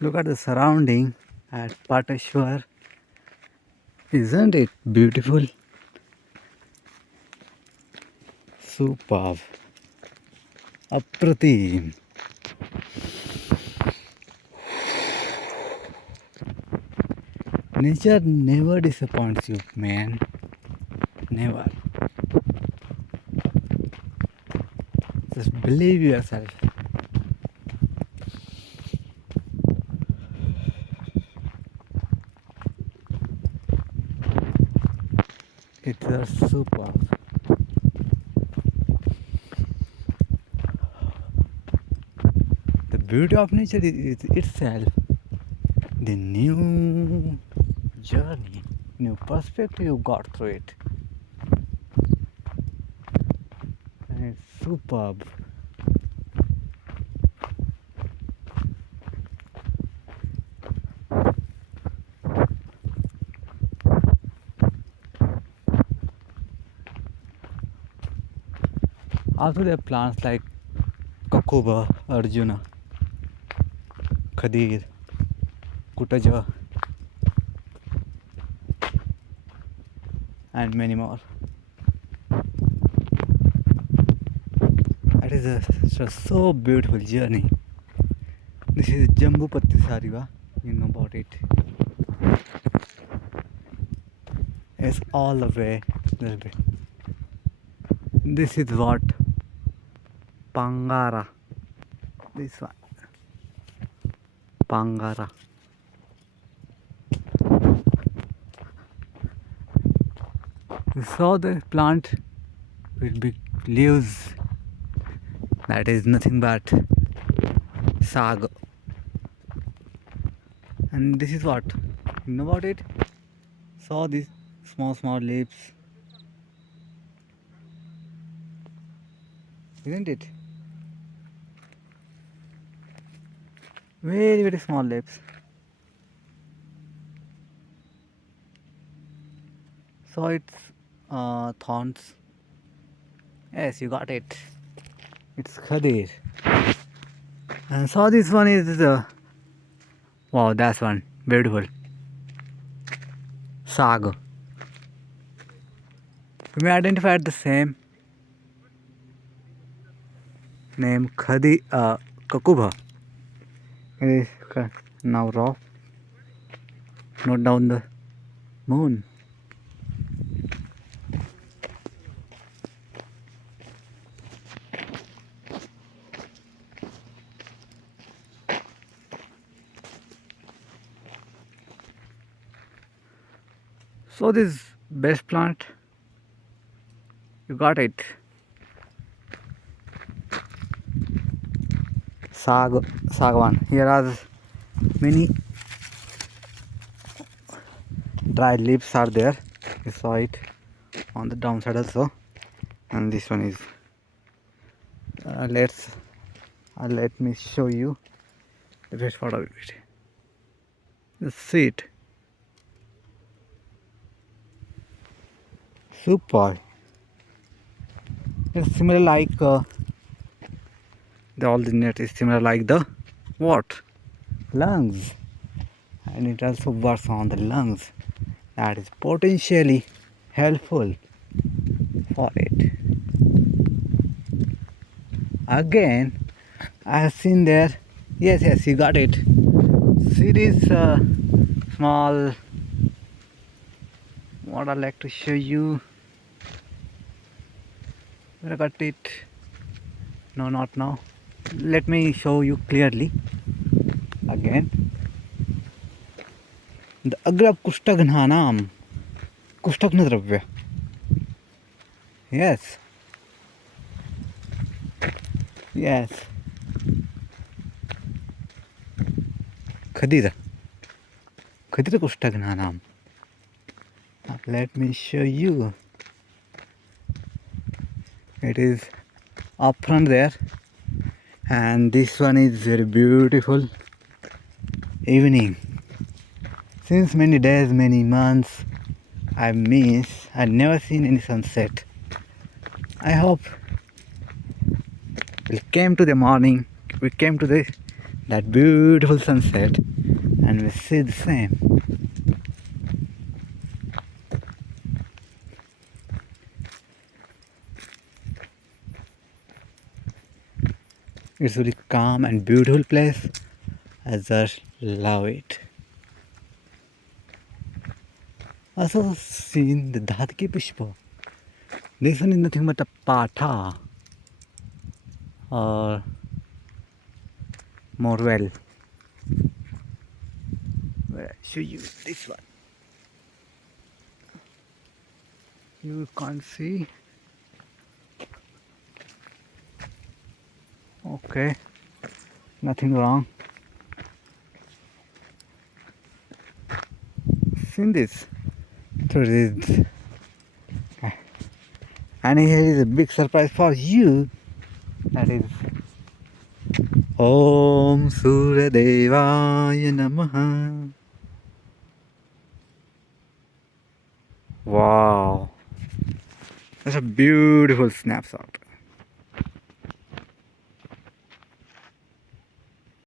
Look at the surrounding at Pateshwar. Isn't it beautiful? Superb. Apratim. Nature never disappoints you, man. Never. Just believe yourself. It's a superb. The beauty of nature is itself the new journey, new perspective you got through it. And it's superb. Also, there are plants like Kakuba, Arjuna, Khadir, Kutaja, and many more. That is a so beautiful journey. This is Jambupatti Sariva. You know about it. It's all the way. This is what Pangara. This one. Pangara. You saw the plant with big leaves. That is nothing but sag. And this is what? You know about it? Saw these small leaves. Isn't it? Very small leaves. So it's thorns. Yes, you got it. It's Khadir. And so this one is wow, that's one beautiful. Sag. You may identify the same name Kakuba. It is now raw. Note down the moon. So this best plant, you got it. Sagwan. Here are many dry leaves are there. You saw it on the downside also. And this one is let me show you the best part of it. The seed. Super. It's similar like all the net is similar like the what? Lungs. And it also works on the lungs. That is potentially helpful for it. Again, I have seen there. Yes, you got it. See this small. What I like to show you. Where I got it? No, not now. Let me show you clearly. Again. The Agrab Kushtaghanam. Kushtaghnadravya. Yes. Khadira Kushtaghanam. Let me show you. It is up front there. And this one is very beautiful evening. Since many days, many months, I never seen any sunset. I hope we came to the morning, we came to that beautiful sunset. and we see the same. It's really calm and beautiful place. I just love it. Also seen the Dhatki Pushpa. This one is nothing but a patha or morwell. Where I show you this one. You can't see. Okay, nothing wrong. Seen this? So this, and here is a big surprise for you. That is Om Surya Devaya Namaha. Wow, that's a beautiful snapshot.